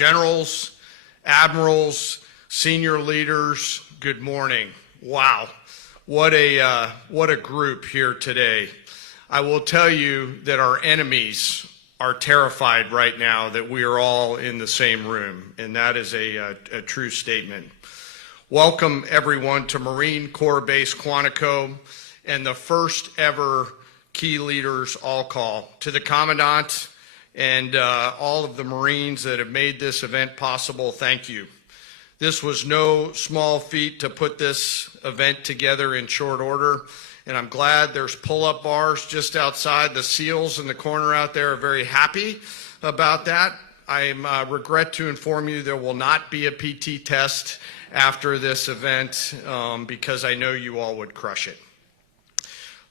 Generals, admirals, senior leaders, good morning. Wow, what a group here today. I will tell you that our enemies are terrified right now that we are all in the same room, and that is a true statement. Welcome everyone to Marine Corps Base Quantico and the first ever Key Leaders All Call. To the Commandant and all of the Marines that have made this event possible, thank you. This was no small feat to put this event together in short order, and I'm glad there's pull-up bars just outside. The SEALs in the corner out there are very happy about that. I regret to inform you there will not be a PT test after this event because I know you all would crush it.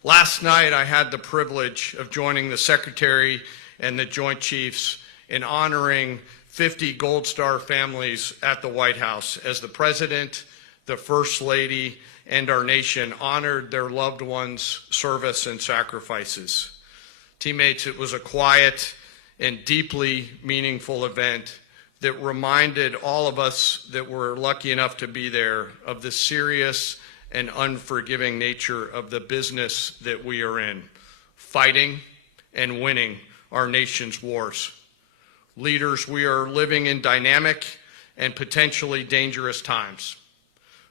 Last night I had the privilege of joining the Secretary and the Joint Chiefs in honoring 50 Gold Star families at the White House as the President, the First Lady, and our nation honored their loved ones' service and sacrifices. Teammates, it was a quiet and deeply meaningful event that reminded all of us that were lucky enough to be there of the serious and unforgiving nature of the business that we are in, fighting and winning our nation's wars. Leaders, we are living in dynamic and potentially dangerous times.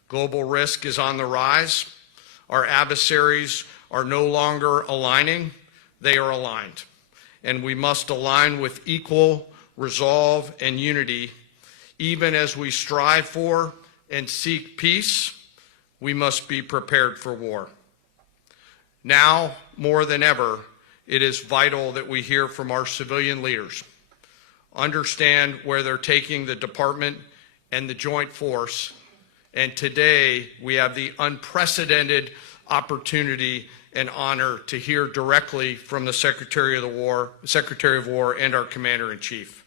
Global risk is on the rise. Our adversaries are no longer aligning, they are aligned. And we must align with equal resolve and unity. Even as we strive for and seek peace, we must be prepared for war. Now, more than ever, it is vital that we hear from our civilian leaders, understand where they're taking the department and the joint force, and today we have the unprecedented opportunity and honor to hear directly from the Secretary of War and our Commander-in-Chief.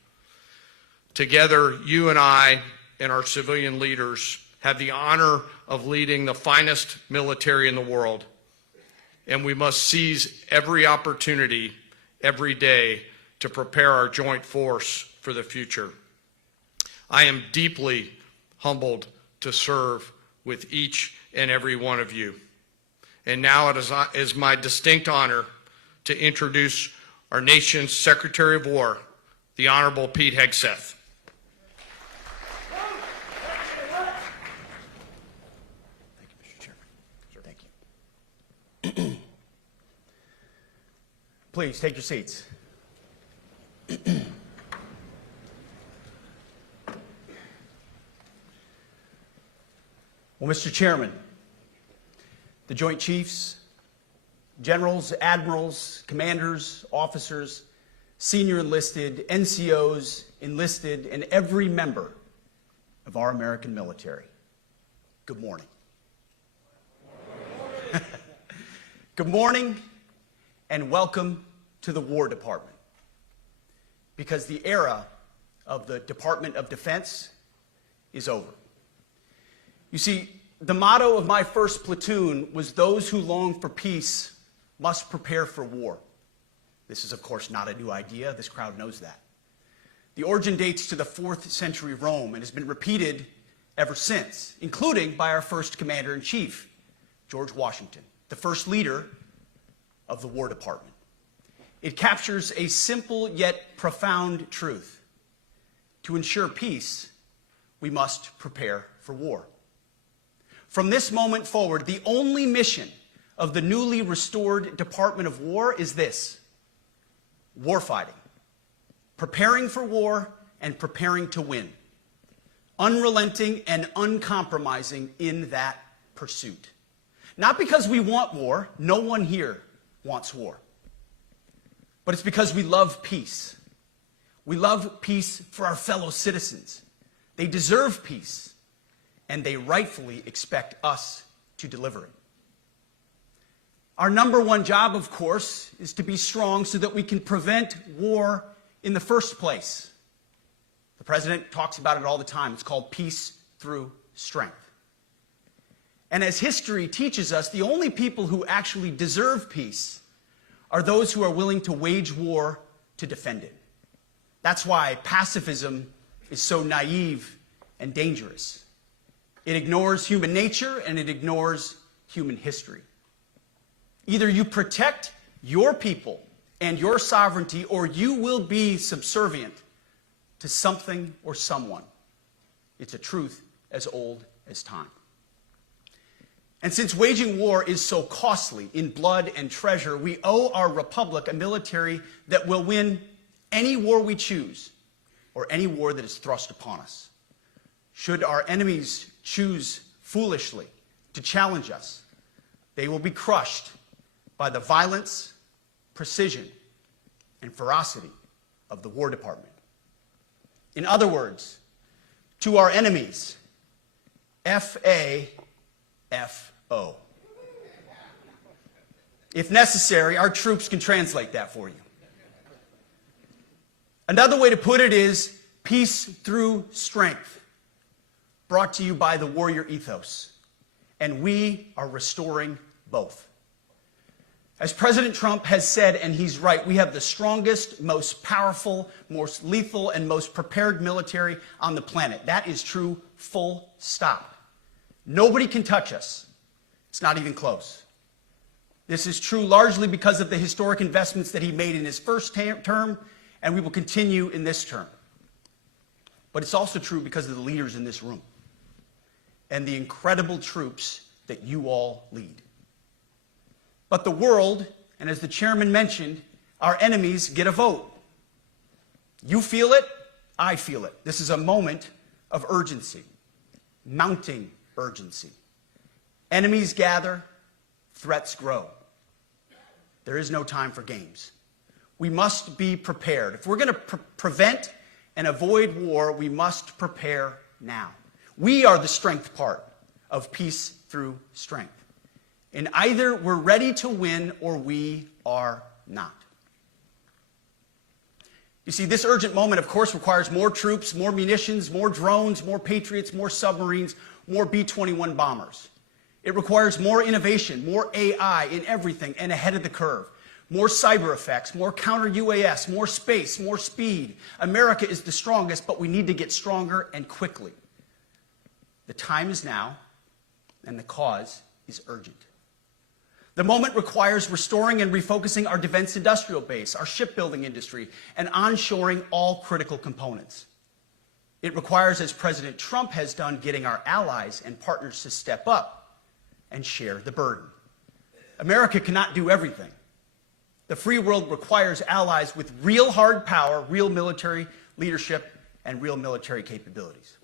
Together, you and I and our civilian leaders have the honor of leading the finest military in the world, and we must seize every opportunity every day to prepare our joint force for the future. I am deeply humbled to serve with each and every one of you. And now it is my distinct honor to introduce our nation's Secretary of War, the Honorable Pete Hegseth. Please take your seats. Well, Mr. Chairman, the Joint Chiefs, Generals, Admirals, Commanders, Officers, Senior Enlisted, NCOs, Enlisted, and every member of our American military, good morning. Good morning and welcome to the War Department, because the era of the Department of Defense is over. You see, the motto of my first platoon was, "Those who long for peace must prepare for war." This is, of course, not a new idea. This crowd knows that. The origin dates to the 4th century Rome and has been repeated ever since, including by our first Commander-in-Chief, George Washington, the first leader of the War Department. It captures a simple yet profound truth. To ensure peace, we must prepare for war. From this moment forward, the only mission of the newly restored Department of War is this: warfighting, preparing for war and preparing to win, unrelenting and uncompromising in that pursuit. Not because we want war, no one here wants war, but it's because we love peace. We love peace for our fellow citizens. They deserve peace, and they rightfully expect us to deliver it. Our number one job, of course, is to be strong so that we can prevent war in the first place. The President talks about it all the time. It's called peace through strength. And as history teaches us, the only people who actually deserve peace are those who are willing to wage war to defend it. That's why pacifism is so naive and dangerous. It ignores human nature and it ignores human history. Either you protect your people and your sovereignty, or you will be subservient to something or someone. It's a truth as old as time. And since waging war is so costly in blood and treasure, we owe our republic a military that will win any war we choose, or any war that is thrust upon us. Should our enemies choose foolishly to challenge us, they will be crushed by the violence, precision, and ferocity of the War Department. In other words, to our enemies, F-A-F-O. If necessary, our troops can translate that for you. Another way to put it is peace through strength, brought to you by the warrior ethos. And we are restoring both. As President Trump has said, and he's right, we have the strongest, most powerful, most lethal, and most prepared military on the planet. That is true, full stop. Nobody can touch us. It's not even close. This is true largely because of the historic investments that he made in his first term, and we will continue in this term. But it's also true because of the leaders in this room and the incredible troops that you all lead. But the world, and as the chairman mentioned, our enemies get a vote. You feel it, I feel it. This is a moment of urgency, mounting urgency. Enemies gather, threats grow. There is no time for games. We must be prepared. If we're going to prevent and avoid war, we must prepare now. We are the strength part of peace through strength. And either we're ready to win or we are not. You see, this urgent moment, of course, requires more troops, more munitions, more drones, more Patriots, more submarines, more B-21 bombers. It requires more innovation, more AI in everything and ahead of the curve. More cyber effects, more counter-UAS, more space, more speed. America is the strongest, but we need to get stronger and quickly. The time is now, and the cause is urgent. The moment requires restoring and refocusing our defense industrial base, our shipbuilding industry, and onshoring all critical components. It requires, as President Trump has done, getting our allies and partners to step up and share the burden. America cannot do everything. The free world requires allies with real hard power, real military leadership, and real military capabilities.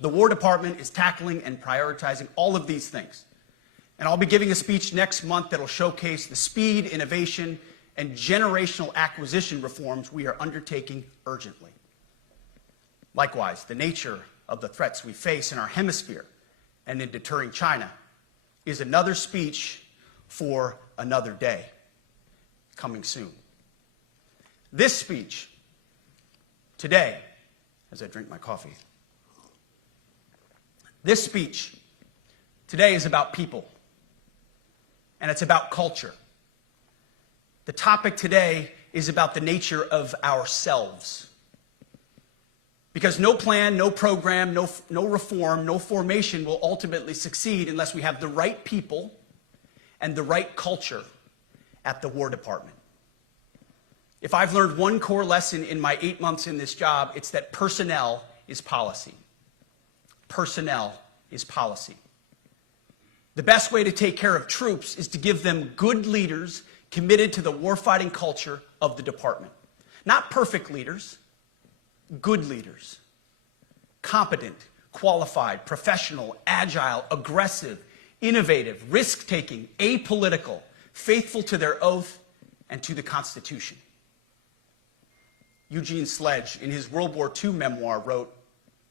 The War Department is tackling and prioritizing all of these things. And I'll be giving a speech next month that will showcase the speed, innovation, and generational acquisition reforms we are undertaking urgently. Likewise, the nature of the threats we face in our hemisphere and in deterring China is another speech for another day, coming soon. This speech today, as I drink my coffee, this speech today is about people. And it's about culture. The topic today is about the nature of ourselves. Because no plan, no program, no reform, no formation will ultimately succeed unless we have the right people and the right culture at the War Department. If I've learned one core lesson in my 8 months in this job, it's that personnel is policy. Personnel is policy. The best way to take care of troops is to give them good leaders committed to the warfighting culture of the department. Not perfect leaders, good leaders. Competent, qualified, professional, agile, aggressive, innovative, risk-taking, apolitical, faithful to their oath and to the Constitution. Eugene Sledge, in his World War II memoir, wrote,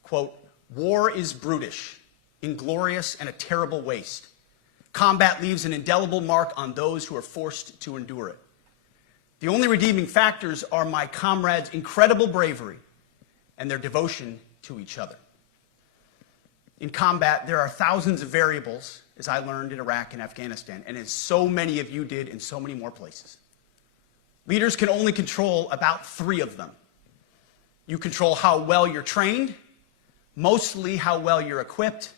quote, "War is brutish, inglorious, and a terrible waste. Combat leaves an indelible mark on those who are forced to endure it. The only redeeming factors are my comrades' incredible bravery and their devotion to each other." In combat, there are thousands of variables, as I learned in Iraq and Afghanistan, and as so many of you did in so many more places. Leaders can only control about 3 of them. You control how well you're trained, mostly how well you're equipped,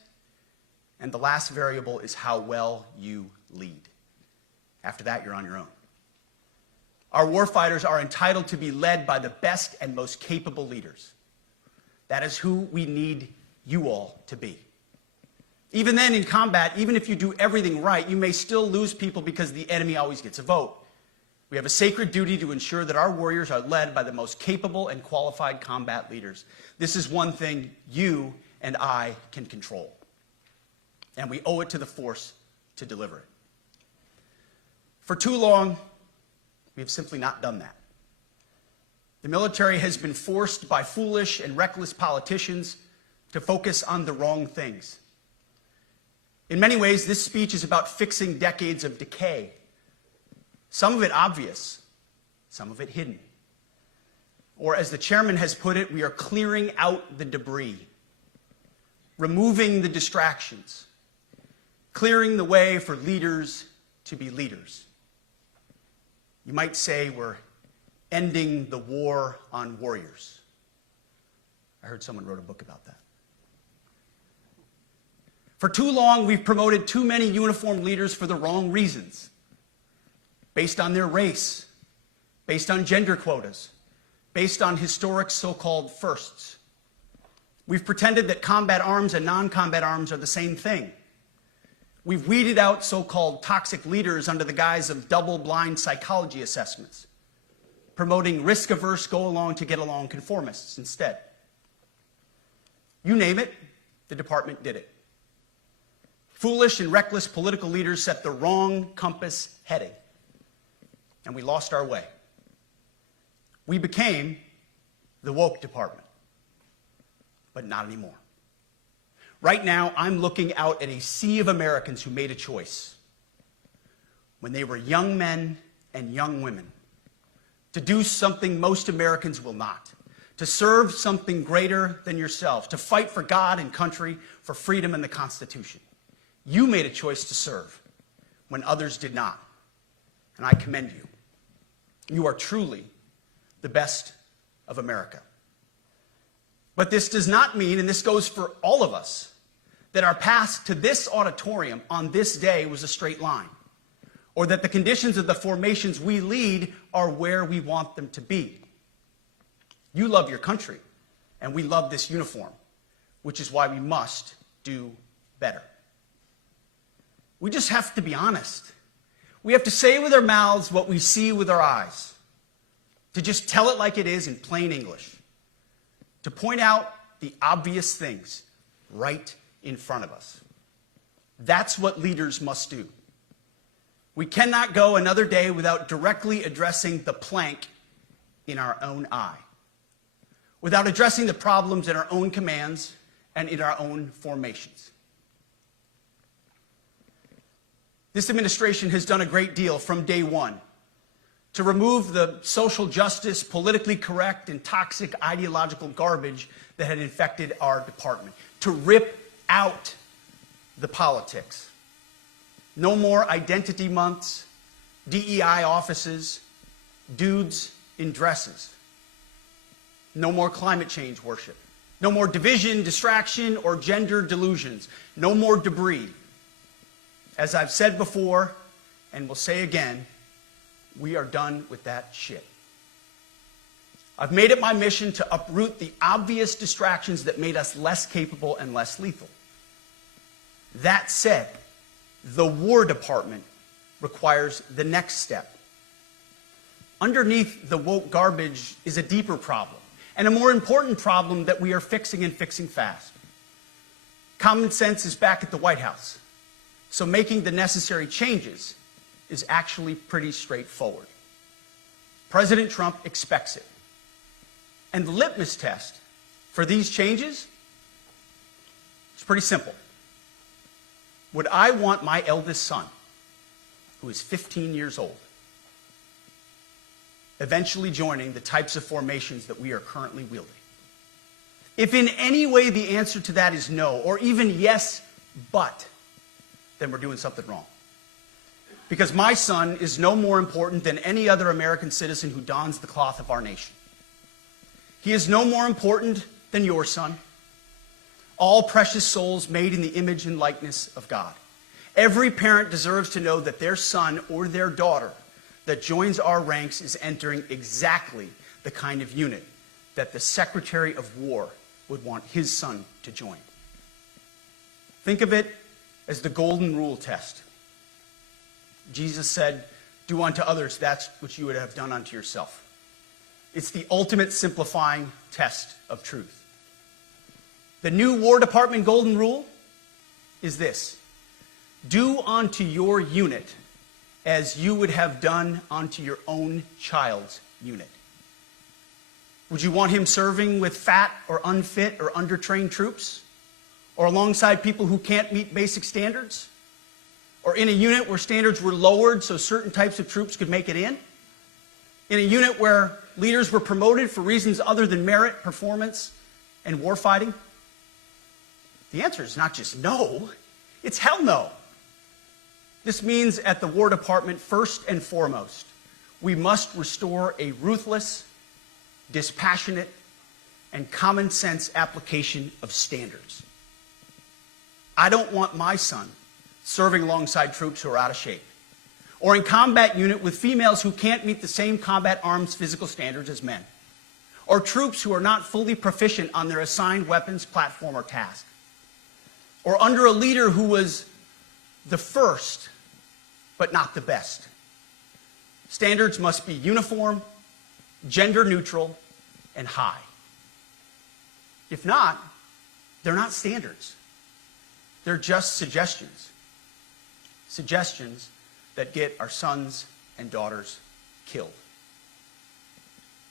and the last variable is how well you lead. After that, you're on your own. Our warfighters are entitled to be led by the best and most capable leaders. That is who we need you all to be. Even then, in combat, even if you do everything right, you may still lose people because the enemy always gets a vote. We have a sacred duty to ensure that our warriors are led by the most capable and qualified combat leaders. This is one thing you and I can control, and we owe it to the force to deliver it. For too long, we have simply not done that. The military has been forced by foolish and reckless politicians to focus on the wrong things. In many ways, this speech is about fixing decades of decay. Some of it obvious, some of it hidden. Or as the chairman has put it, we are clearing out the debris, removing the distractions, clearing the way for leaders to be leaders. You might say we're ending the war on warriors. I heard someone wrote a book about that. For too long, we've promoted too many uniformed leaders for the wrong reasons, based on their race, based on gender quotas, based on historic so-called firsts. We've pretended that combat arms and non-combat arms are the same thing. We've weeded out so-called toxic leaders under the guise of double-blind psychology assessments, promoting risk-averse, go-along-to-get-along conformists instead. You name it, the department did it. Foolish and reckless political leaders set the wrong compass heading, and we lost our way. We became the woke department, but not anymore. Right now, I'm looking out at a sea of Americans who made a choice when they were young men and young women to do something most Americans will not, to serve something greater than yourselves, to fight for God and country, for freedom and the Constitution. You made a choice to serve when others did not, and I commend you. You are truly the best of America. But this does not mean, and this goes for all of us, that our path to this auditorium on this day was a straight line, or that the conditions of the formations we lead are where we want them to be. You love your country, and we love this uniform, which is why we must do better. We just have to be honest. We have to say with our mouths what we see with our eyes, to just tell it like it is in plain English, to point out the obvious things right in front of us. That's what leaders must do. We cannot go another day without directly addressing the plank in our own eye, without addressing the problems in our own commands and in our own formations. This administration has done a great deal from day one to remove the social justice, politically correct, and toxic ideological garbage that had infected our department, to rip out the politics. No more identity months, DEI offices, dudes in dresses. No more climate change worship. No more division, distraction, or gender delusions. No more debris. As I've said before, and will say again, we are done with that shit. I've made it my mission to uproot the obvious distractions that made us less capable and less lethal. That said, the War Department requires the next step. Underneath the woke garbage is a deeper problem, and a more important problem that we are fixing and fixing fast. Common sense is back at the White House, so making the necessary changes is actually pretty straightforward. President Trump expects it. And the litmus test for these changes is pretty simple. Would I want my eldest son, who is 15 years old, eventually joining the types of formations that we are currently wielding? If in any way the answer to that is no, or even yes, but, then we're doing something wrong. Because my son is no more important than any other American citizen who dons the cloth of our nation. He is no more important than your son. All precious souls made in the image and likeness of God. Every parent deserves to know that their son or their daughter that joins our ranks is entering exactly the kind of unit that the Secretary of War would want his son to join. Think of it as the golden rule test. Jesus said, "Do unto others that which you would have done unto yourself." It's the ultimate simplifying test of truth. The new War Department golden rule is this: do unto your unit as you would have done unto your own child's unit. Would you want him serving with fat or unfit or undertrained troops? Or alongside people who can't meet basic standards? Or in a unit where standards were lowered so certain types of troops could make it in? In a unit where leaders were promoted for reasons other than merit, performance, and warfighting? The answer is not just no, it's hell no. This means at the War Department, first and foremost, we must restore a ruthless, dispassionate, and common sense application of standards. I don't want my son serving alongside troops who are out of shape, or in combat unit with females who can't meet the same combat arms physical standards as men, or troops who are not fully proficient on their assigned weapons, platform, or task, or under a leader who was the first, but not the best. Standards must be uniform, gender neutral, and high. If not, they're not standards. They're just suggestions. Suggestions that get our sons and daughters killed.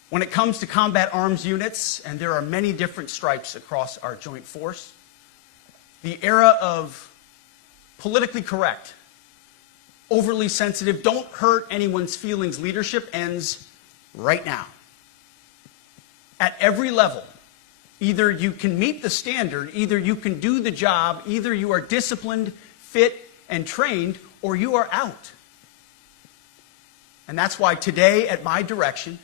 When it comes to combat arms units, and there are many different stripes across our joint force, the era of politically correct, overly sensitive, don't hurt anyone's feelings leadership ends right now. At every level, either you can meet the standard, either you can do the job, either you are disciplined, fit, and trained, or you are out. And that's why today, at my direction,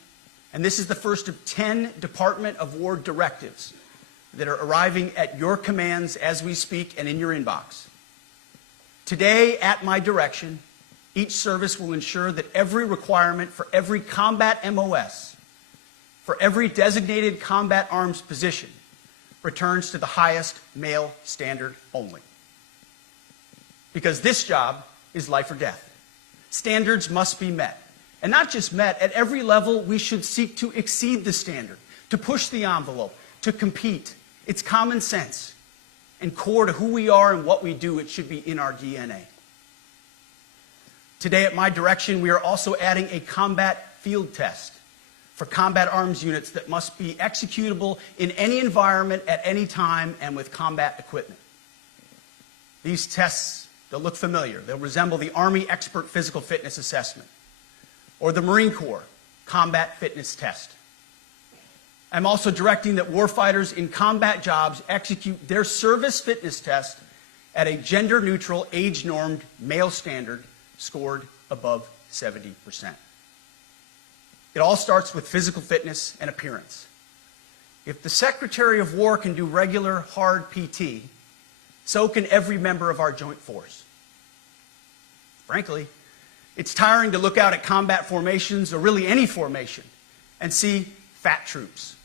and this is the first of 10 Department of War directives that are arriving at your commands as we speak and in your inbox. Today, at my direction, each service will ensure that every requirement for every combat MOS, for every designated combat arms position, returns to the highest male standard only. Because this job is life or death. Standards must be met. And not just met, at every level we should seek to exceed the standard, to push the envelope, to compete. It's common sense. And core to who we are and what we do, it should be in our DNA. Today, at my direction, we are also adding a combat field test for combat arms units that must be executable in any environment at any time and with combat equipment. These tests, they'll look familiar. They'll resemble the Army Expert Physical Fitness Assessment or the Marine Corps Combat Fitness Test. I'm also directing that warfighters in combat jobs execute their service fitness test at a gender-neutral, age-normed male standard scored above 70%. It all starts with physical fitness and appearance. If the Secretary of War can do regular, hard PT, so can every member of our joint force. Frankly, it's tiring to look out at combat formations, or really any formation, and see fat troops.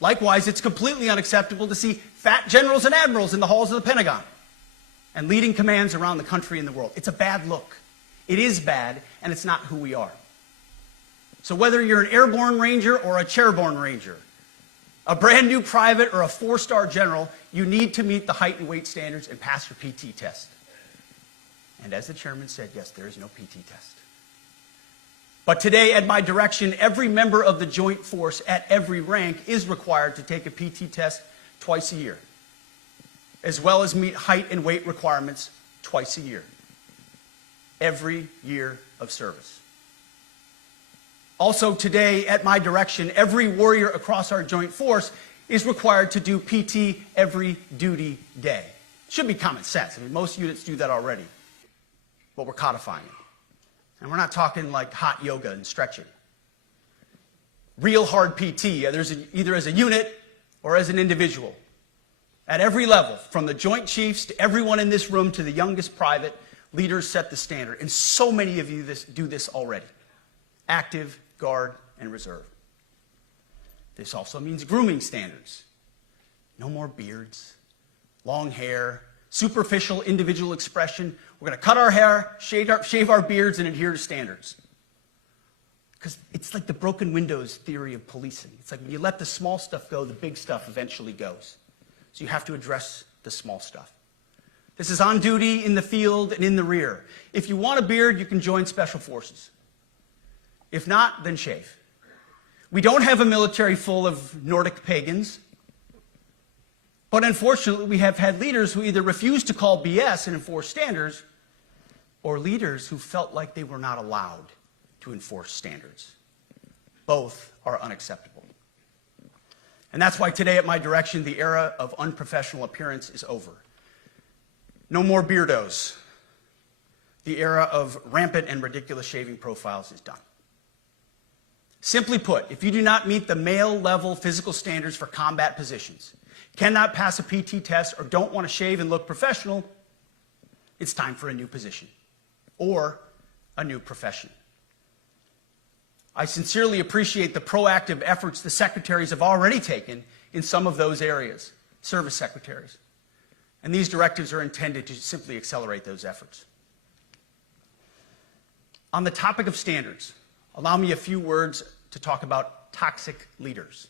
Likewise, it's completely unacceptable to see fat generals and admirals in the halls of the Pentagon and leading commands around the country and the world. It's a bad look. It is bad, and it's not who we are. So whether you're an airborne ranger or a chairborne ranger, a brand new private or a 4-star general, you need to meet the height and weight standards and pass your PT test. And as the chairman said, yes, there is no PT test. But today, at my direction, every member of the joint force at every rank is required to take a PT test twice a year, as well as meet height and weight requirements twice a year, every year of service. Also today, at my direction, every warrior across our joint force is required to do PT every duty day. Should be common sense. I mean, most units do that already, but we're codifying it. And we're not talking like hot yoga and stretching. real hard PT, either as a unit or as an individual. At every level, from the Joint Chiefs to everyone in this room to the youngest private, leaders set the standard. And so many of you do this already. Active, Guard, and Reserve. This also means grooming standards. No more beards, long hair, superficial individual expression. We're going to cut our hair, shave our beards, and adhere to standards. Because it's like the broken windows theory of policing. It's like when you let the small stuff go, the big stuff eventually goes. So you have to address the small stuff. This is on duty, in the field, and in the rear. If you want a beard, you can join Special Forces. If not, then shave. We don't have a military full of Nordic pagans. But unfortunately, we have had leaders who either refuse to call BS and enforce standards, or leaders who felt like they were not allowed to enforce standards. Both are unacceptable. And that's why today, at my direction, the era of unprofessional appearance is over. No more beardos. The era of rampant and ridiculous shaving profiles is done. Simply put, if you do not meet the male-level physical standards for combat positions, cannot pass a PT test, or don't want to shave and look professional, it's time for a new position or a new profession. I sincerely appreciate the proactive efforts the secretaries have already taken in some of those areas, service secretaries. And these directives are intended to simply accelerate those efforts. On the topic of standards, allow me a few words to talk about toxic leaders.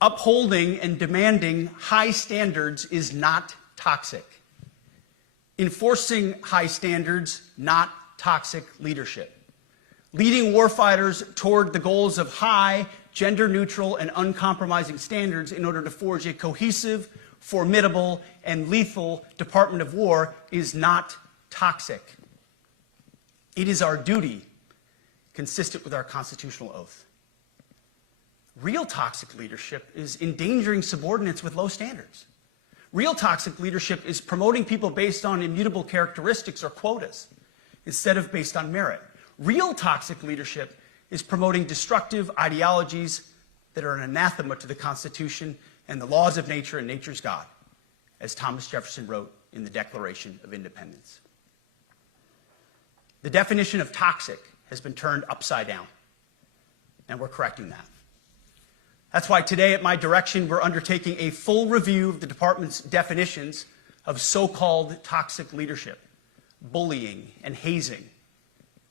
Upholding and demanding high standards is not toxic. Enforcing high standards, not toxic leadership. Leading warfighters toward the goals of high, gender-neutral, and uncompromising standards in order to forge a cohesive, formidable, and lethal Department of War is not toxic. It is our duty, consistent with our constitutional oath. Real toxic leadership is endangering subordinates with low standards. Real toxic leadership is promoting people based on immutable characteristics or quotas instead of based on merit. Real toxic leadership is promoting destructive ideologies that are an anathema to the Constitution and the laws of nature and nature's God, as Thomas Jefferson wrote in the Declaration of Independence. The definition of toxic has been turned upside down, and we're correcting that. That's why today, at my direction, we're undertaking a full review of the department's definitions of so-called toxic leadership, bullying, and hazing,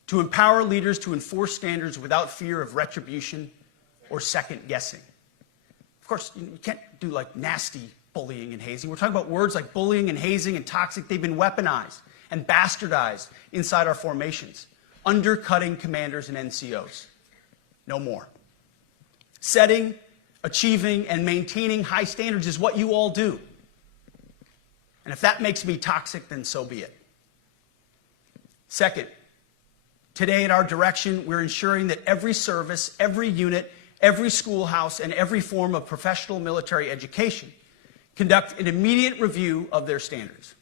to empower leaders to enforce standards without fear of retribution or second-guessing. Of course, you can't do like nasty bullying and hazing. We're talking about words like bullying and hazing and toxic. They've been weaponized and bastardized inside our formations, undercutting commanders and NCOs. No more. Setting, achieving, and maintaining high standards is what you all do. And if that makes me toxic, then so be it. Second, today at our direction, we're ensuring that every service, every unit, every schoolhouse, and every form of professional military education conduct an immediate review of their standards.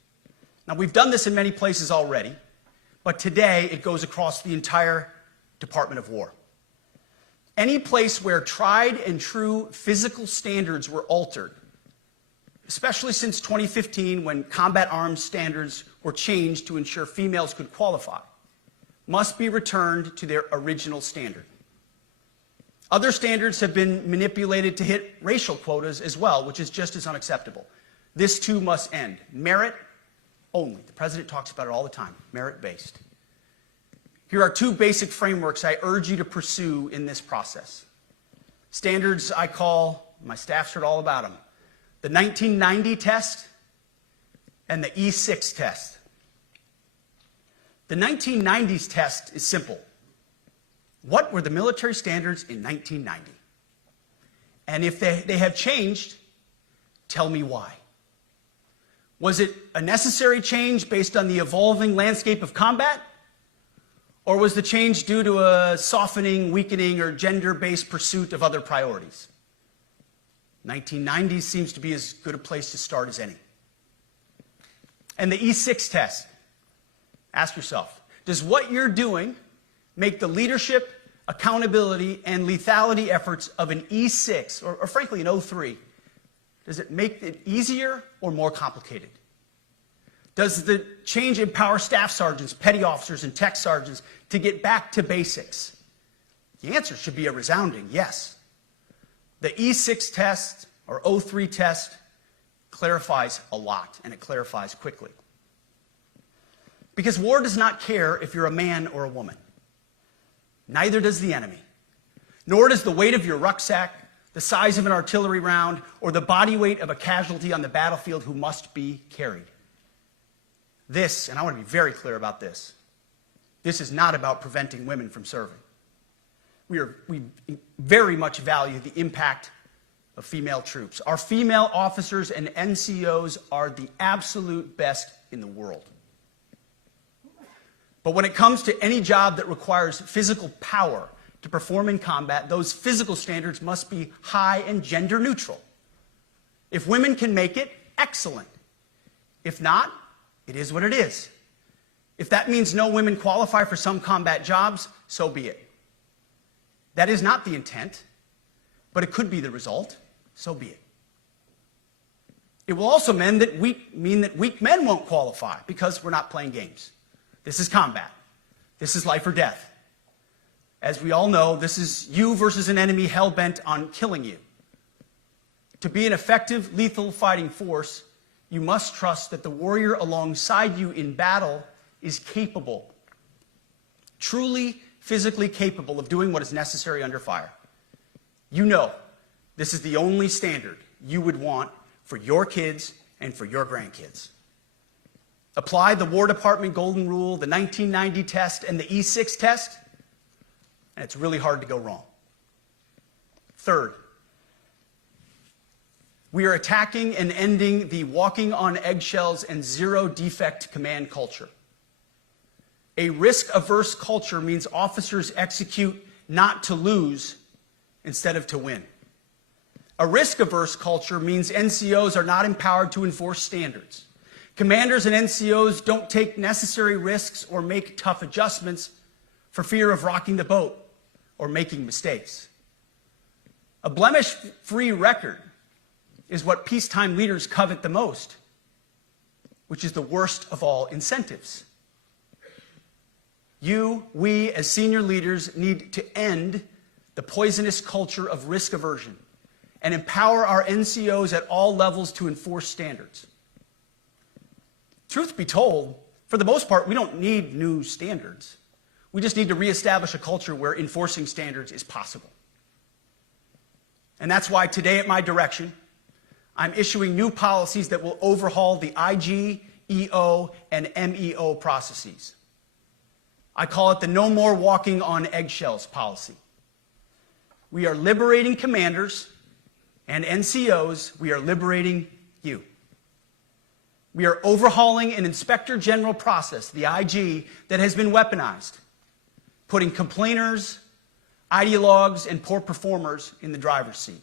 Now, we've done this in many places already, but today it goes across the entire Department of War. Any place where tried and true physical standards were altered, especially since 2015 when combat arms standards were changed to ensure females could qualify, must be returned to their original standard. Other standards have been manipulated to hit racial quotas as well, which is just as unacceptable. This too must end. Merit only. The president talks about it all the time, merit-based. Here are two basic frameworks I urge you to pursue in this process. Standards I call, my staff's heard all about them, the 1990 test and the E6 test. The 1990s test is simple. What were the military standards in 1990? And if they have changed, tell me why. Was it a necessary change based on the evolving landscape of combat? Or was the change due to a softening, weakening, or gender-based pursuit of other priorities? 1990s seems to be as good a place to start as any. And the E6 test. Ask yourself, does what you're doing make the leadership accountability, and lethality efforts of an E6, or frankly an O3, does it make it easier or more complicated? Does the change empower staff sergeants, petty officers, and tech sergeants to get back to basics? The answer should be a resounding yes. The E6 test, or O3 test, clarifies a lot, and it clarifies quickly. Because war does not care if you're a man or a woman. Neither does the enemy. Nor does the weight of your rucksack, the size of an artillery round, or the body weight of a casualty on the battlefield who must be carried. This, and I want to be very clear about this, this is not about preventing women from serving. We very much value the impact of female troops. Our female officers and NCOs are the absolute best in the world. But when it comes to any job that requires physical power to perform in combat, those physical standards must be high and gender neutral. If women can make it, excellent. If not, it is what it is. If that means no women qualify for some combat jobs, so be it. That is not the intent, but it could be the result, so be it. It will also mean that weak men won't qualify because we're not playing games. This is combat. This is life or death. As we all know, this is you versus an enemy hell-bent on killing you. To be an effective, lethal fighting force, you must trust that the warrior alongside you in battle is capable, truly physically capable of doing what is necessary under fire. You know this is the only standard you would want for your kids and for your grandkids. Apply the War Department Golden Rule, the 1990 test, and the E6 test, and it's really hard to go wrong. Third, we are attacking and ending the walking on eggshells and zero-defect command culture. A risk-averse culture means officers execute not to lose instead of to win. A risk-averse culture means NCOs are not empowered to enforce standards. Commanders and NCOs don't take necessary risks or make tough adjustments for fear of rocking the boat or making mistakes. A blemish-free record is what peacetime leaders covet the most, which is the worst of all incentives. We, as senior leaders, need to end the poisonous culture of risk aversion and empower our NCOs at all levels to enforce standards. Truth be told, for the most part, we don't need new standards. We just need to reestablish a culture where enforcing standards is possible. And that's why today, at my direction, I'm issuing new policies that will overhaul the IG, EO, and MEO processes. I call it the No More Walking on Eggshells policy. We are liberating commanders and NCOs. We are liberating you. We are overhauling an Inspector General process, the IG, that has been weaponized, putting complainers, ideologues, and poor performers in the driver's seat.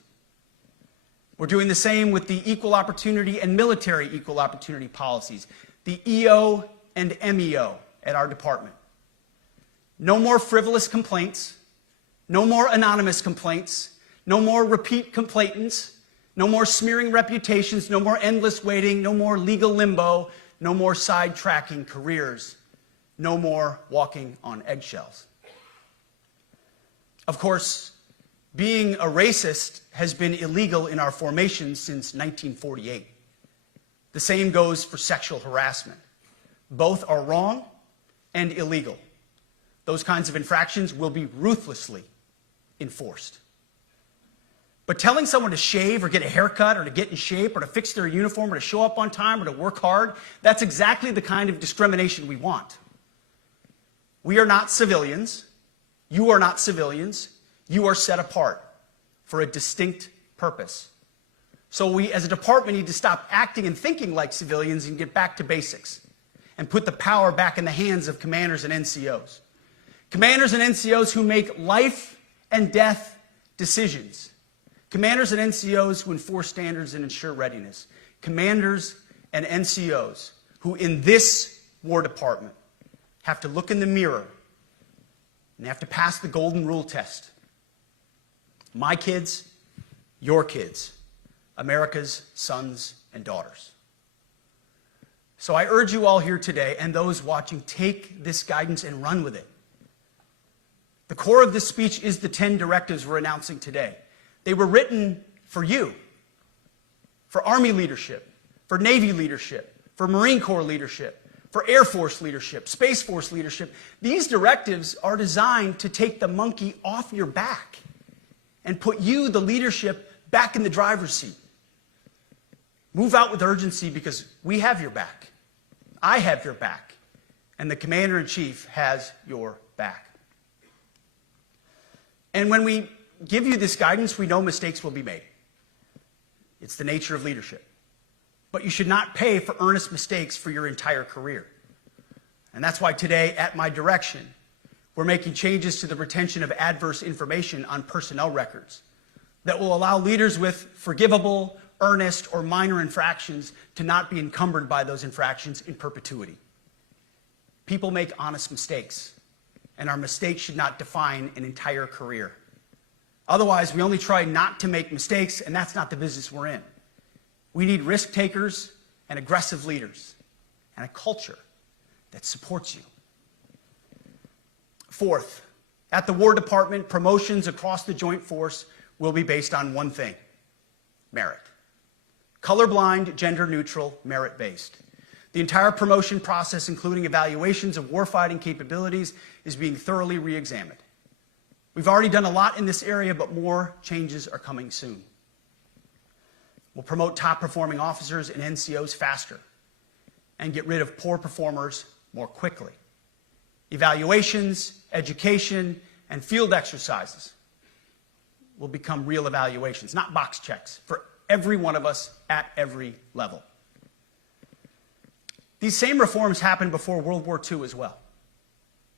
We're doing the same with the equal opportunity and military equal opportunity policies, the EO and MEO at our department. No more frivolous complaints, no more anonymous complaints, no more repeat complainants, no more smearing reputations, no more endless waiting, no more legal limbo, no more sidetracking careers, no more walking on eggshells. Of course, being a racist has been illegal in our formation since 1948. The same goes for sexual harassment. Both are wrong and illegal. Those kinds of infractions will be ruthlessly enforced. But telling someone to shave or get a haircut or to get in shape or to fix their uniform or to show up on time or to work hard, that's exactly the kind of discrimination we want. We are not civilians. You are not civilians. You are set apart for a distinct purpose. So we, as a department, need to stop acting and thinking like civilians and get back to basics and put the power back in the hands of commanders and NCOs. Commanders and NCOs who make life and death decisions. Commanders and NCOs who enforce standards and ensure readiness. Commanders and NCOs who, in this War Department, have to look in the mirror and they have to pass the golden rule test. My kids, your kids, America's sons and daughters. So I urge you all here today and those watching, take this guidance and run with it. The core of this speech is the 10 directives we're announcing today. They were written for you, for Army leadership, for Navy leadership, for Marine Corps leadership, for Air Force leadership, Space Force leadership. These directives are designed to take the monkey off your back and put you, the leadership, back in the driver's seat. Move out with urgency because we have your back. I have your back. And the Commander-in-Chief has your back. And when we give you this guidance, we know mistakes will be made. It's the nature of leadership. But you should not pay for earnest mistakes for your entire career. And that's why today, at my direction, we're making changes to the retention of adverse information on personnel records that will allow leaders with forgivable, earnest, or minor infractions to not be encumbered by those infractions in perpetuity. People make honest mistakes, and our mistakes should not define an entire career. Otherwise, we only try not to make mistakes, and that's not the business we're in. We need risk takers and aggressive leaders, and a culture that supports you. Fourth, at the War Department, promotions across the Joint Force will be based on one thing: merit. Colorblind, gender-neutral, merit-based. The entire promotion process, including evaluations of warfighting capabilities, is being thoroughly re-examined. We've already done a lot in this area, but more changes are coming soon. We'll promote top-performing officers and NCOs faster and get rid of poor performers more quickly. Evaluations, education, and field exercises will become real evaluations, not box checks, for every one of us at every level. These same reforms happened before World War II as well.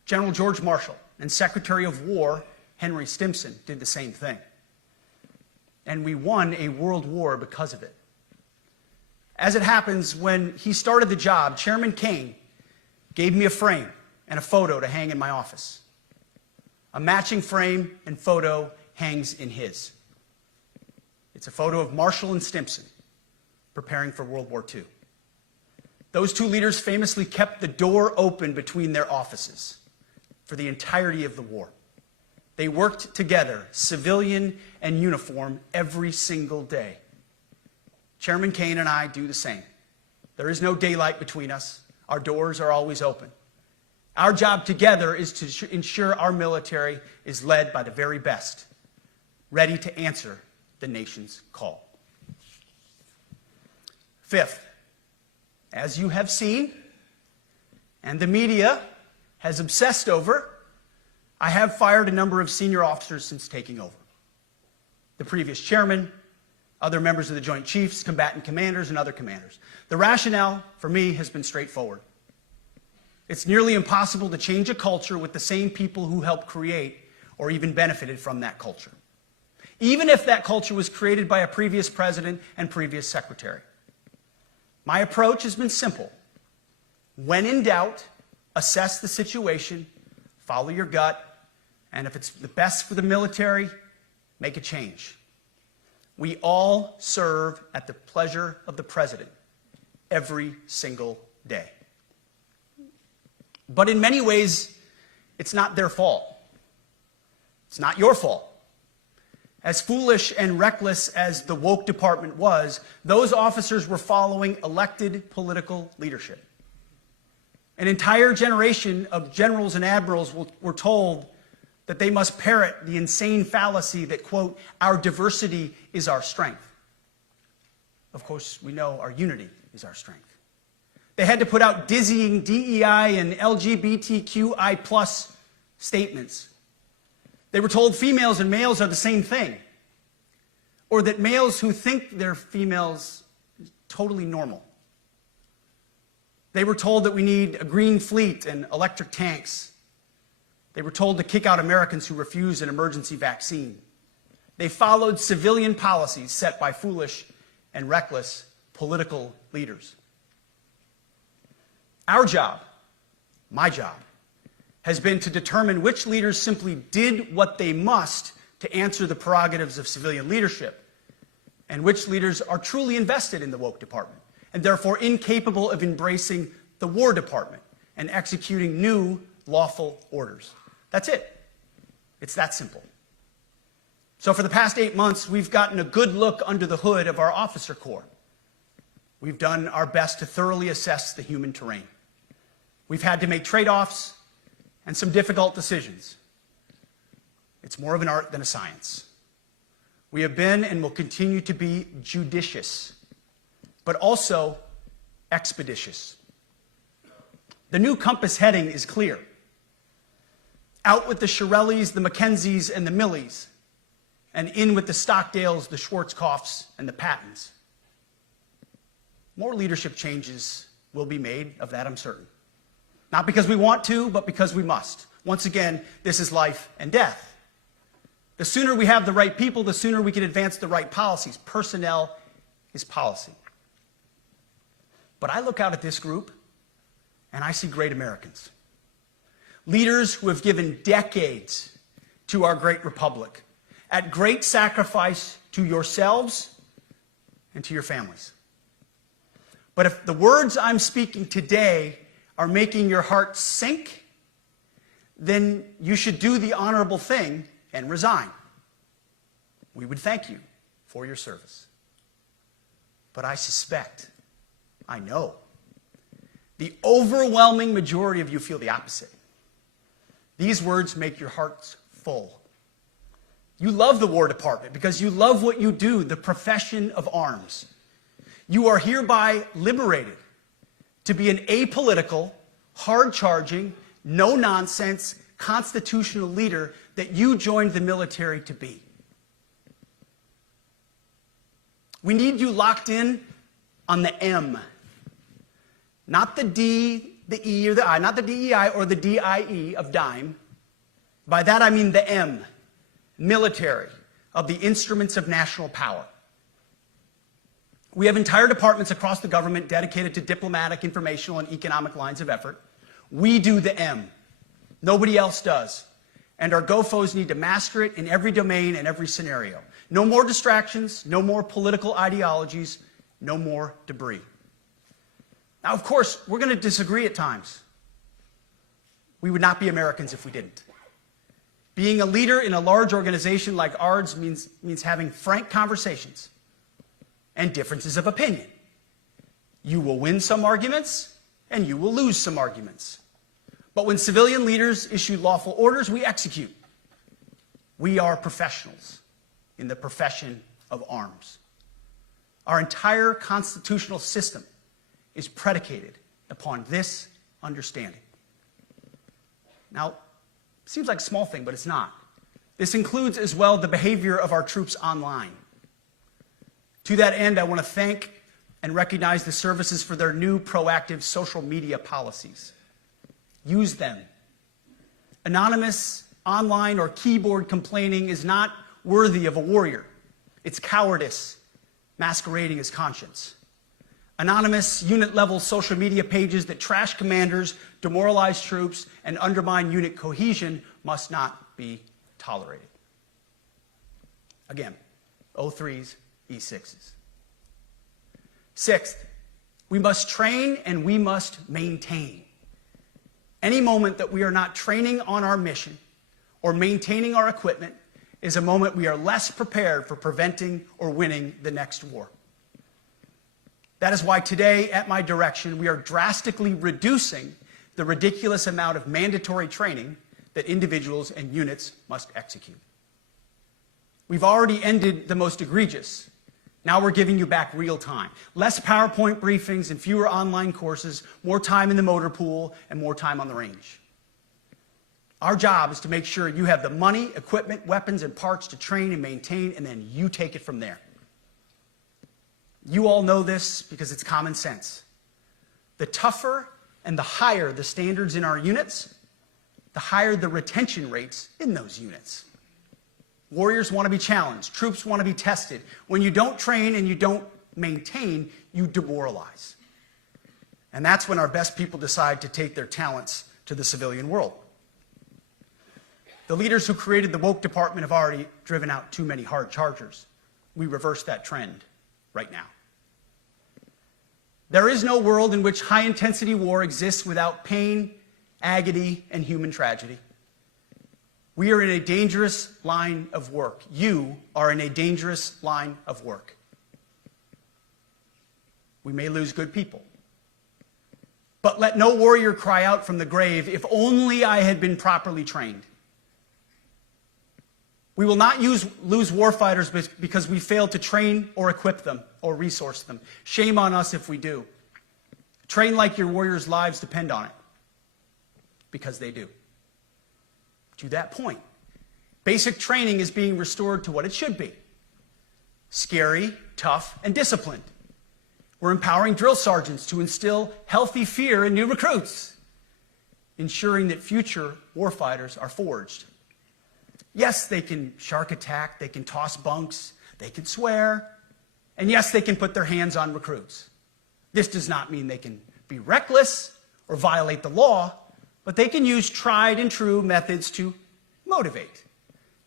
General George Marshall and Secretary of War Henry Stimson did the same thing. And we won a world war because of it. As it happens, when he started the job, Chairman Kane gave me a frame and a photo to hang in my office. A matching frame and photo hangs in his. It's a photo of Marshall and Stimson preparing for World War II. Those two leaders famously kept the door open between their offices for the entirety of the war. They worked together, civilian and uniform, every single day. Chairman Kane and I do the same. There is no daylight between us. Our doors are always open. Our job together is to ensure our military is led by the very best, ready to answer the nation's call. Fifth, as you have seen, and the media has obsessed over, I have fired a number of senior officers since taking over. The previous chairman, other members of the Joint Chiefs, combatant commanders, and other commanders. The rationale for me has been straightforward. It's nearly impossible to change a culture with the same people who helped create or even benefited from that culture, even if that culture was created by a previous president and previous secretary. My approach has been simple. When in doubt, assess the situation, follow your gut, and if it's the best for the military, make a change. We all serve at the pleasure of the president every single day. But in many ways, it's not their fault. It's not your fault. As foolish and reckless as the woke department was, those officers were following elected political leadership. An entire generation of generals and admirals were told that they must parrot the insane fallacy that, quote, our diversity is our strength. Of course, we know our unity is our strength. They had to put out dizzying DEI and LGBTQI+ statements. They were told females and males are the same thing, or that males who think they're females are totally normal. They were told that we need a green fleet and electric tanks. They were told to kick out Americans who refuse an emergency vaccine. They followed civilian policies set by foolish and reckless political leaders. Our job, my job, has been to determine which leaders simply did what they must to answer the prerogatives of civilian leadership, and which leaders are truly invested in the woke department, and therefore incapable of embracing the War Department and executing new lawful orders. That's it. It's that simple. So for the past 8 months, we've gotten a good look under the hood of our officer corps. We've done our best to thoroughly assess the human terrain. We've had to make trade-offs and some difficult decisions. It's more of an art than a science. We have been and will continue to be judicious, but also expeditious. The new compass heading is clear. Out with the Shirellis, the Mackenzies, and the Millies, and in with the Stockdales, the Schwarzkopfs, and the Pattons. More leadership changes will be made, of that I'm certain. Not because we want to, but because we must. Once again, this is life and death. The sooner we have the right people, the sooner we can advance the right policies. Personnel is policy. But I look out at this group, and I see great Americans. Leaders who have given decades to our great republic, at great sacrifice to yourselves and to your families. But if the words I'm speaking today are making your heart sink, then you should do the honorable thing and resign. We would thank you for your service. But I suspect, I know, the overwhelming majority of you feel the opposite. These words make your hearts full. You love the War Department because you love what you do, the profession of arms. You are hereby liberated to be an apolitical, hard-charging, no-nonsense, constitutional leader that you joined the military to be. We need you locked in on the M, not the D, the E, or the I, not the DEI or the DIE of dime. By that I mean the M, military, of the instruments of national power. We have entire departments across the government dedicated to diplomatic, informational, and economic lines of effort. We do the M. Nobody else does. And our GOFOs need to master it in every domain and every scenario. No more distractions, no more political ideologies, no more debris. Now, of course, we're going to disagree at times. We would not be Americans if we didn't. Being a leader in a large organization like ours means having frank conversations and differences of opinion. You will win some arguments, and you will lose some arguments. But when civilian leaders issue lawful orders, we execute. We are professionals in the profession of arms. Our entire constitutional system is predicated upon this understanding. Now, seems like a small thing, but it's not. This includes as well the behavior of our troops online. To that end, I want to thank and recognize the services for their new proactive social media policies. Use them. Anonymous, online, or keyboard complaining is not worthy of a warrior. It's cowardice masquerading as conscience. Anonymous, unit-level social media pages that trash commanders, demoralize troops, and undermine unit cohesion must not be tolerated. Again, O3s, E6s. Sixth, we must train and we must maintain. Any moment that we are not training on our mission or maintaining our equipment is a moment we are less prepared for preventing or winning the next war. That is why today, at my direction, we are drastically reducing the ridiculous amount of mandatory training that individuals and units must execute. We've already ended the most egregious. Now we're giving you back real time. Less PowerPoint briefings and fewer online courses, more time in the motor pool, and more time on the range. Our job is to make sure you have the money, equipment, weapons, and parts to train and maintain, and then you take it from there. You all know this because it's common sense. The tougher and the higher the standards in our units, the higher the retention rates in those units. Warriors want to be challenged. Troops want to be tested. When you don't train and you don't maintain, you demoralize. And that's when our best people decide to take their talents to the civilian world. The leaders who created the woke department have already driven out too many hard chargers. We reverse that trend right now. There is no world in which high-intensity war exists without pain, agony, and human tragedy. We are in a dangerous line of work. You are in a dangerous line of work. We may lose good people. But let no warrior cry out from the grave, "If only I had been properly trained." We will not lose warfighters because we failed to train or equip them or resource them. Shame on us if we do. Train like your warriors' lives depend on it, because they do. To that point, basic training is being restored to what it should be: scary, tough, and disciplined. We're empowering drill sergeants to instill healthy fear in new recruits, ensuring that future warfighters are forged. Yes, they can shark attack, they can toss bunks, they can swear, and yes, they can put their hands on recruits. This does not mean they can be reckless or violate the law, but they can use tried and true methods to motivate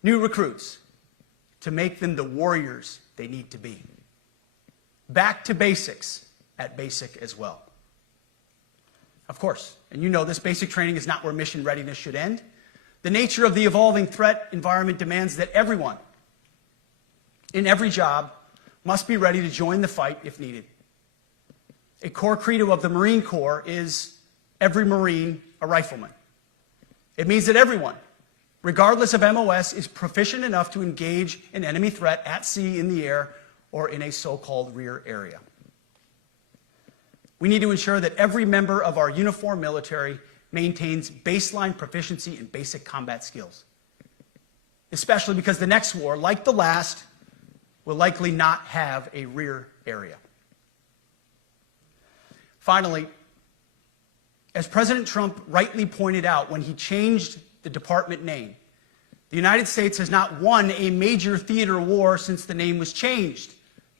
new recruits, to make them the warriors they need to be. Back to basics at basic as well. Of course, and you know this, basic training is not where mission readiness should end. The nature of the evolving threat environment demands that everyone, in every job, must be ready to join the fight if needed. A core credo of the Marine Corps is every Marine a rifleman. It means that everyone, regardless of MOS, is proficient enough to engage an enemy threat at sea, in the air, or in a so-called rear area. We need to ensure that every member of our uniformed military maintains baseline proficiency in basic combat skills, especially because the next war, like the last, will likely not have a rear area. Finally, as President Trump rightly pointed out when he changed the department name, the United States has not won a major theater war since the name was changed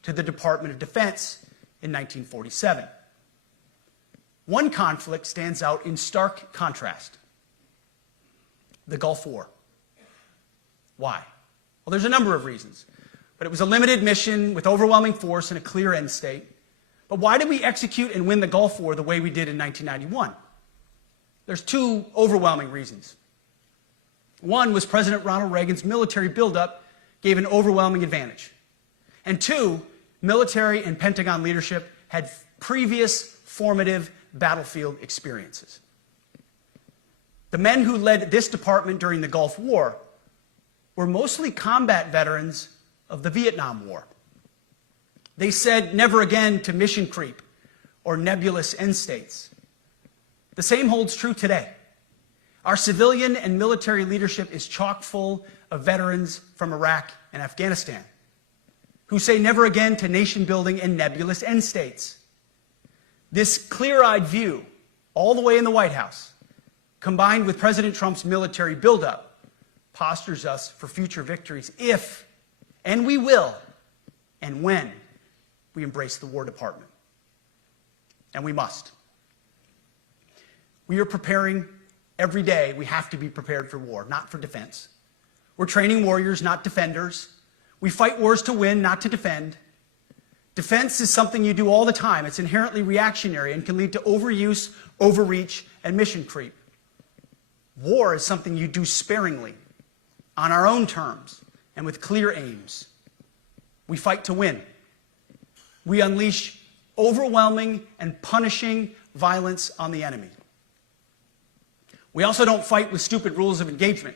to the Department of Defense in 1947. One conflict stands out in stark contrast: the Gulf War. Why? Well, there's a number of reasons, but it was a limited mission with overwhelming force and a clear end state. But why did we execute and win the Gulf War the way we did in 1991? There's two overwhelming reasons. One was President Ronald Reagan's military buildup gave an overwhelming advantage. And two, military and Pentagon leadership had previous formative battlefield experiences. The men who led this department during the Gulf War were mostly combat veterans of the Vietnam War. They said never again to mission creep or nebulous end states. The same holds true today. Our civilian and military leadership is chock full of veterans from Iraq and Afghanistan who say never again to nation building and nebulous end states. This clear-eyed view, all the way in the White House, combined with President Trump's military buildup, postures us for future victories if, and we will, and when we embrace the War Department. And we must. We are preparing every day. We have to be prepared for war, not for defense. We're training warriors, not defenders. We fight wars to win, not to defend. Defense is something you do all the time. It's inherently reactionary and can lead to overuse, overreach, and mission creep. War is something you do sparingly, on our own terms, and with clear aims. We fight to win. We unleash overwhelming and punishing violence on the enemy. We also don't fight with stupid rules of engagement.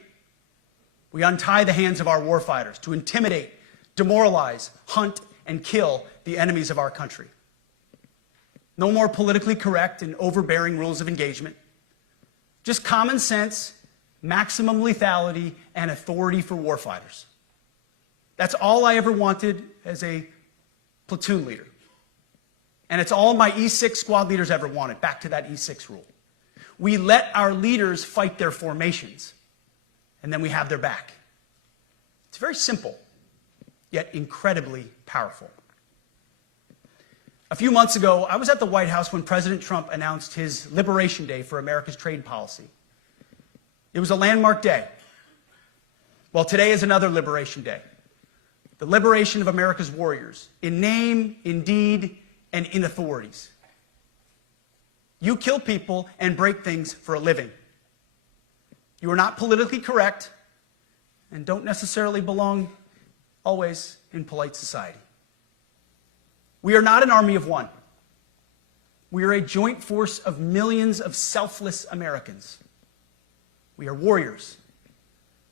We untie the hands of our warfighters to intimidate, demoralize, hunt, and kill the enemies of our country. No more politically correct and overbearing rules of engagement. Just common sense, maximum lethality, and authority for warfighters. That's all I ever wanted as a platoon leader. And it's all my E6 squad leaders ever wanted, back to that E6 rule. We let our leaders fight their formations, and then we have their back. It's very simple, yet incredibly powerful. A few months ago, I was at the White House when President Trump announced his Liberation Day for America's trade policy. It was a landmark day. Well, today is another Liberation Day. The liberation of America's warriors, in name, in deed, and in authorities. You kill people and break things for a living. You are not politically correct and don't necessarily belong always in polite society. We are not an army of one. We are a joint force of millions of selfless Americans. We are warriors.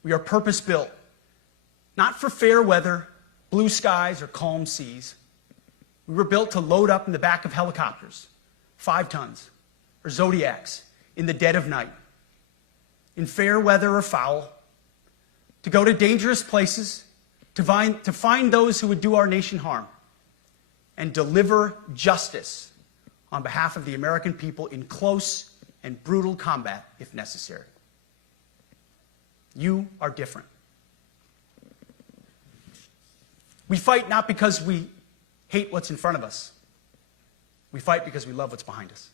We are purpose-built, not for fair weather, blue skies, or calm seas. We were built to load up in the back of helicopters, 5 tons, or Zodiacs, in the dead of night, in fair weather or foul, to go to dangerous places, to find those who would do our nation harm, and deliver justice on behalf of the American people in close and brutal combat if necessary. You are different. We fight not because we hate what's in front of us. We fight because we love what's behind us.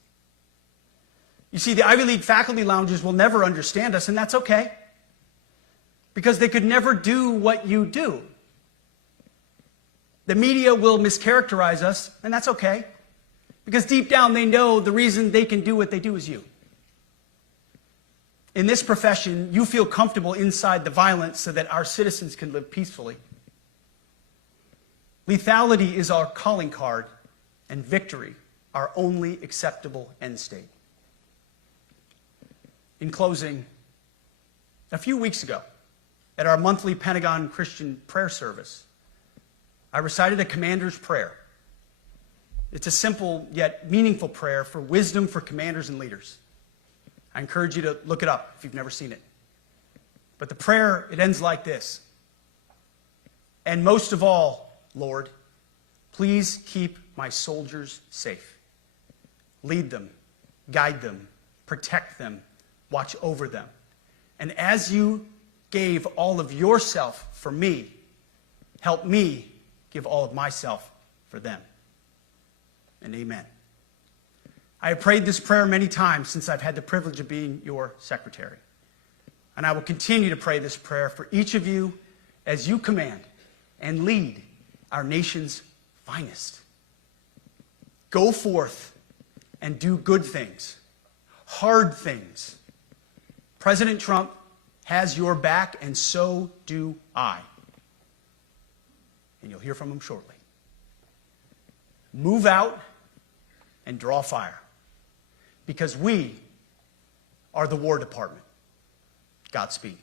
You see, the Ivy League faculty lounges will never understand us, and that's okay, because they could never do what you do. The media will mischaracterize us, and that's okay, because deep down they know the reason they can do what they do is you. In this profession, you feel comfortable inside the violence so that our citizens can live peacefully. Lethality is our calling card, and victory our only acceptable end state. In closing, a few weeks ago, at our monthly Pentagon Christian prayer service, I recited a commander's prayer. It's a simple yet meaningful prayer for wisdom for commanders and leaders. I encourage you to look it up if you've never seen it. But the prayer, it ends like this. And most of all, Lord, please keep my soldiers safe. Lead them, guide them, protect them, watch over them. And as you gave all of yourself for me, help me give all of myself for them. And amen. I have prayed this prayer many times since I've had the privilege of being your secretary. And I will continue to pray this prayer for each of you as you command and lead our nation's finest. Go forth and do good things, hard things. President Trump has your back, and so do I. And you'll hear from him shortly. Move out and draw fire, because we are the War Department. Godspeed.